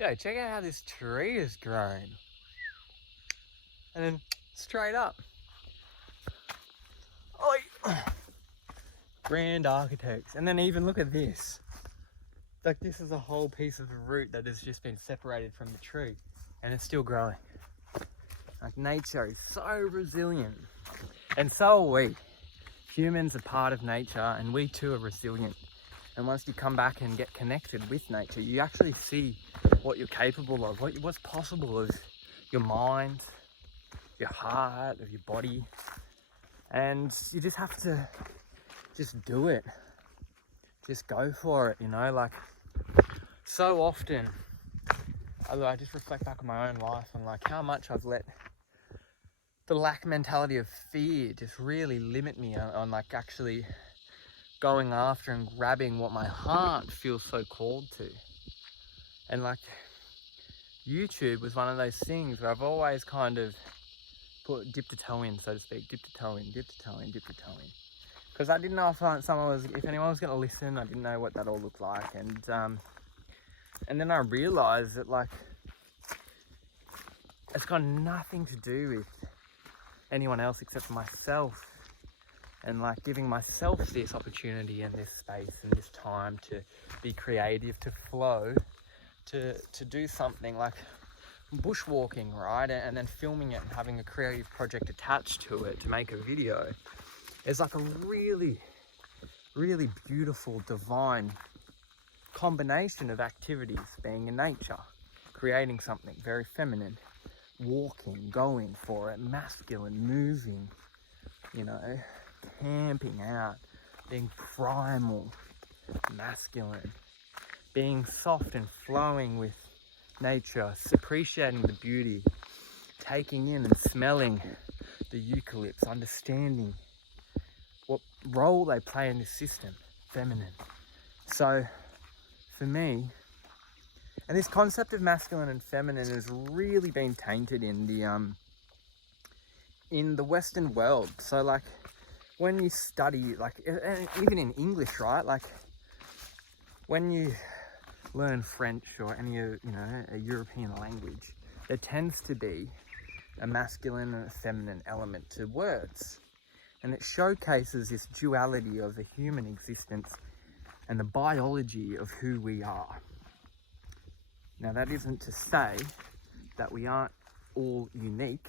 Yo, check out how this tree has grown. And then straight up. Oi! Grand architects. And then even look at this. Like, this is a whole piece of the root that has just been separated from the tree. And it's still growing. Like, nature is so resilient. And so are we. Humans are part of nature, and we too are resilient. And once you come back and get connected with nature, you actually see what you're capable of, what's possible of your mind, your heart, of your body. And you just have to just do it. Just go for it, you know? Like, so often, I just reflect back on my own life and like how much I've let the lack mentality of fear just really limit me on like actually going after and grabbing what my heart feels so called to. And like, YouTube was one of those things where I've always kind of dipped a toe in, so to speak, dipped a toe in. Because I didn't know if anyone was going to listen. I didn't know what that all looked like. And then I realized that like, it's got nothing to do with anyone else except for myself. And like giving myself this opportunity and this space and this time to be creative, to flow, to do something like bushwalking, right? And then filming it and having a creative project attached to it to make a video. It's like a really, really beautiful, divine combination of activities, being in nature, creating something very feminine, walking, going for it, masculine, moving, you know, camping out, being primal, masculine, being soft and flowing with nature, appreciating the beauty, taking in and smelling the eucalypts, understanding what role they play in this system, feminine. So for me, and this concept of masculine and feminine has really been tainted in the Western world. So like, when you study, like, even in English, right? Like, when you learn French or any, you know, a European language, there tends to be a masculine and a feminine element to words. And it showcases this duality of the human existence and the biology of who we are. Now, that isn't to say that we aren't all unique,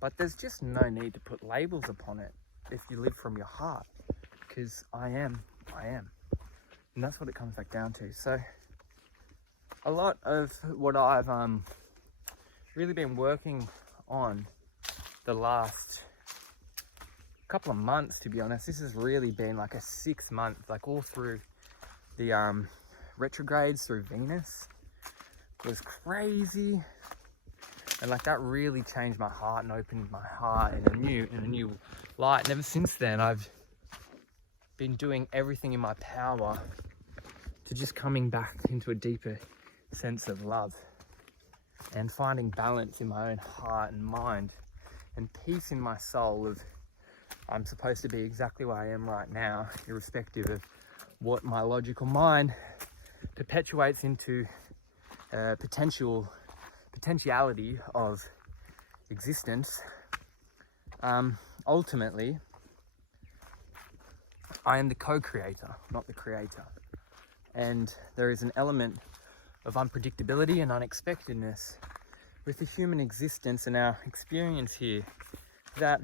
but there's just no need to put labels upon it if you live from your heart, because I am. And that's what it comes back down to. So a lot of what I've really been working on the last couple of months, to be honest, this has really been like a 6 month, like all through the retrogrades through Venus. It was crazy, and like that really changed my heart and opened my heart in a new light. And ever since then, I've been doing everything in my power to just coming back into a deeper sense of love and finding balance in my own heart and mind and peace in my soul of I'm supposed to be exactly where I am right now, irrespective of what my logical mind perpetuates into potentiality of existence. Ultimately, I am the co-creator, not the creator. And there is an element of unpredictability and unexpectedness with the human existence and our experience here that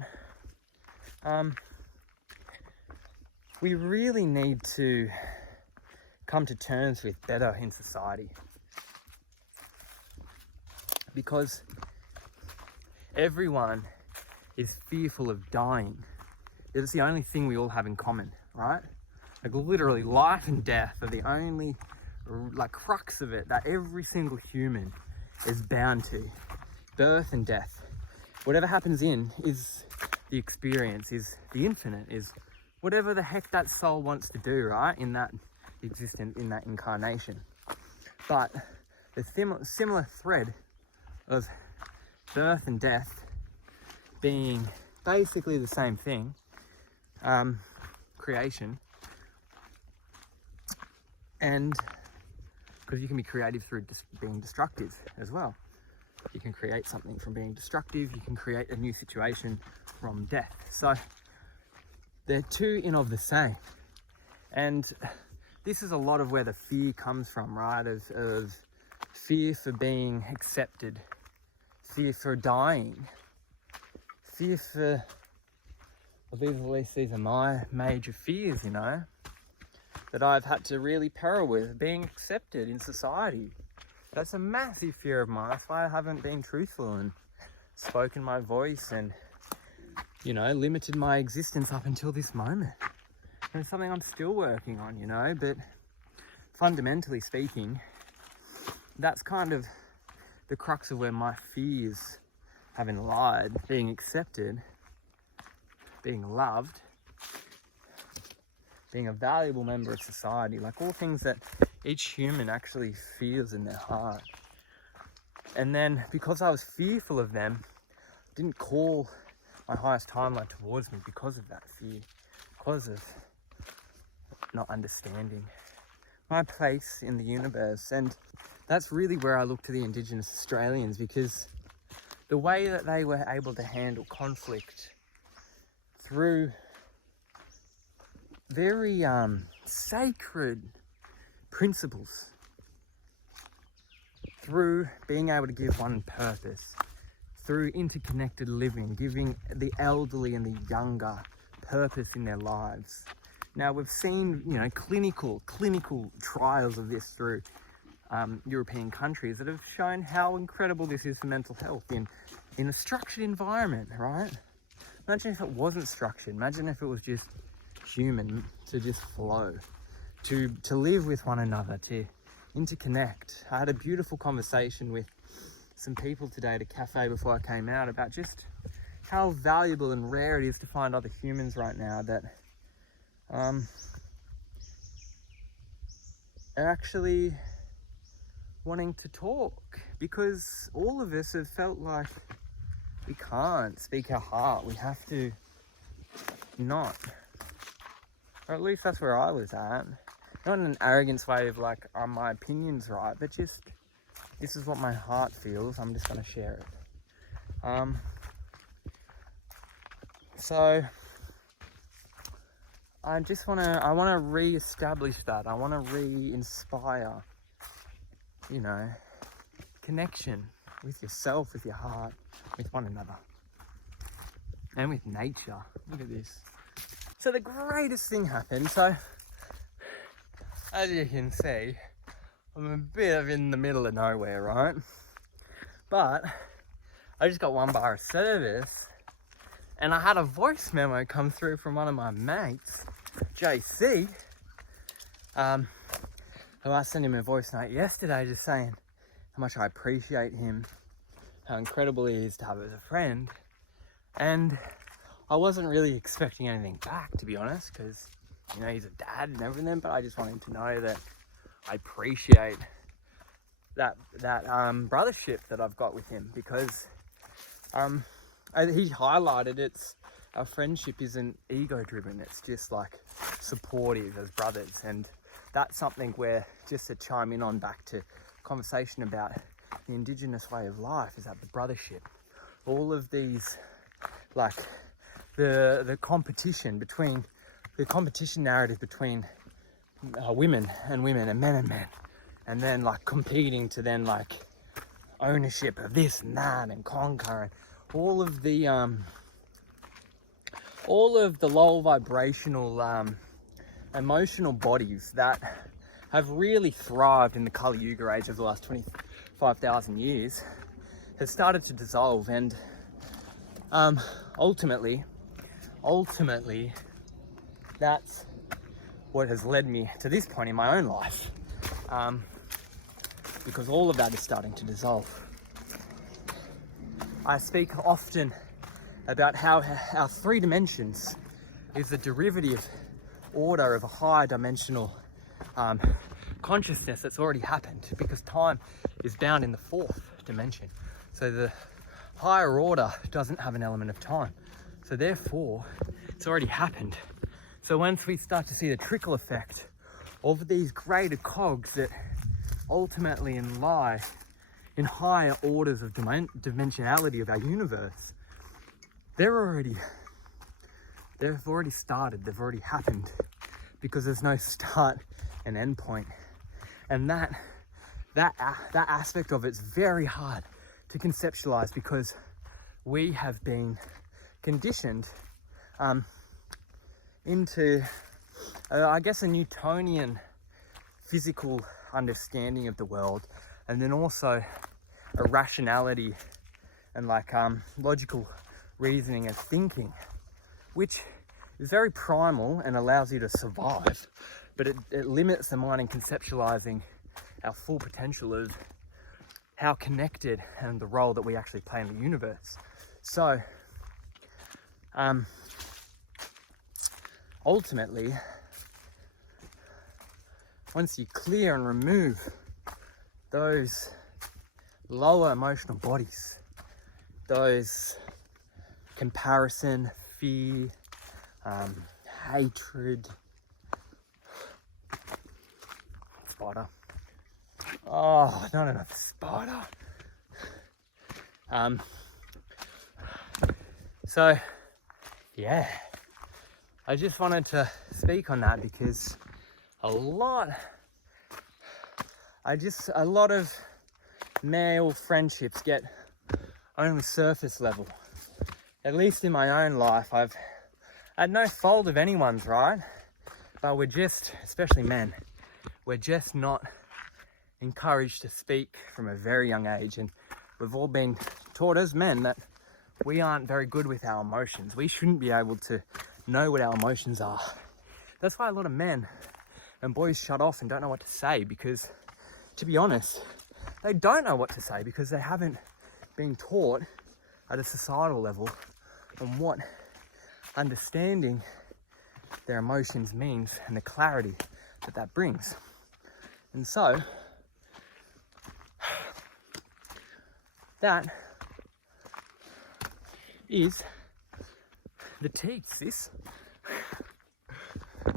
we really need to come to terms with better in society. Because everyone is fearful of dying. It's the only thing we all have in common, right? Like literally life and death are the only like crux of it that every single human is bound to. Birth and death. Whatever happens in is the experience, is the infinite, is whatever the heck that soul wants to do, right? In that existence, in that incarnation. But the similar thread of birth and death being basically the same thing, creation, and because you can be creative through being destructive as well. You can create something from being destructive. You can create a new situation from death. So they're two in of the same. And this is a lot of where the fear comes from, right? Of fear for being accepted, fear for dying, fear for, well, at least these are my major fears, you know, that I've had to really peril with, being accepted in society. That's a massive fear of mine. That's why I haven't been truthful and spoken my voice and, you know, limited my existence up until this moment. And it's something I'm still working on, you know, but fundamentally speaking, that's kind of the crux of where my fears haven't lied. Being accepted, being loved, being a valuable member of society, like all things that each human actually feels in their heart. And then because I was fearful of them, I didn't call my highest timeline towards me because of that fear, because of not understanding my place in the universe. And that's really where I look to the Indigenous Australians, because the way that they were able to handle conflict through very sacred principles, through being able to give one purpose, through interconnected living, giving the elderly and the younger purpose in their lives. Now we've seen, you know, clinical trials of this through European countries that have shown how incredible this is for mental health in a structured environment, right? Imagine if it wasn't structured. Imagine if it was just human, to just flow, to live with one another, to interconnect. I had a beautiful conversation with some people today at a cafe before I came out about just how valuable and rare it is to find other humans right now that are actually wanting to talk, because all of us have felt like we can't speak our heart. We have to not. Or at least that's where I was at. Not in an arrogance way of like, my opinion's right, but just, this is what my heart feels. I'm just going to share it. So I want to re-establish that. I want to re-inspire, you know, connection with yourself, with your heart, with one another, and with nature. Look at this. So the greatest thing happened. So as you can see, I'm a bit of in the middle of nowhere, right? But I just got one bar of service, and I had a voice memo come through from one of my mates, JC, who I sent him a voice note yesterday just saying how much I appreciate him, how incredible he is to have as a friend. And I wasn't really expecting anything back, to be honest, because, you know, he's a dad and everything, but I just wanted to know that I appreciate that brothership that I've got with him, because he highlighted our friendship isn't ego driven, it's just like supportive as brothers. And that's something where, just to chime in on back to conversation about the Indigenous way of life, is that the brothership, all of these, like the competition narrative between women and men and men, and then like competing to then like ownership of this and that and conquer, and all of the low vibrational emotional bodies that have really thrived in the Kali Yuga age of the last 25,000 years has started to dissolve. And ultimately that's what has led me to this point in my own life, because all of that is starting to dissolve. I speak often about how our 3 dimensions is the derivative order of a higher dimensional consciousness that's already happened, because time is bound in the 4th dimension. So the higher order doesn't have an element of time. So therefore, it's already happened. So once we start to see the trickle effect of these greater cogs that ultimately lie in higher orders of dimensionality of our universe, they've already started, they've already happened, because there's no start and end point. And that aspect of it's very hard to conceptualize, because we have been conditioned into I guess a Newtonian physical understanding of the world, and then also a rationality and like logical reasoning and thinking, which is very primal and allows you to survive, but it limits the mind in conceptualizing our full potential of how connected and the role that we actually play in the universe. So ultimately, once you clear and remove those lower emotional bodies, those comparison, fear, hatred, spider. Oh, not enough spider. So yeah, I just wanted to speak on that, because a lot of male friendships get only surface level. At least in my own life, I've had no fault of anyone's, right? But we're just, especially men, we're just not encouraged to speak from a very young age. And we've all been taught as men that we aren't very good with our emotions. We shouldn't be able to know what our emotions are. That's why a lot of men and boys shut off and don't know what to say, because, to be honest, they don't know what to say because they haven't been taught at a societal level on what understanding their emotions means and the clarity that brings. And so that is the tea, sis.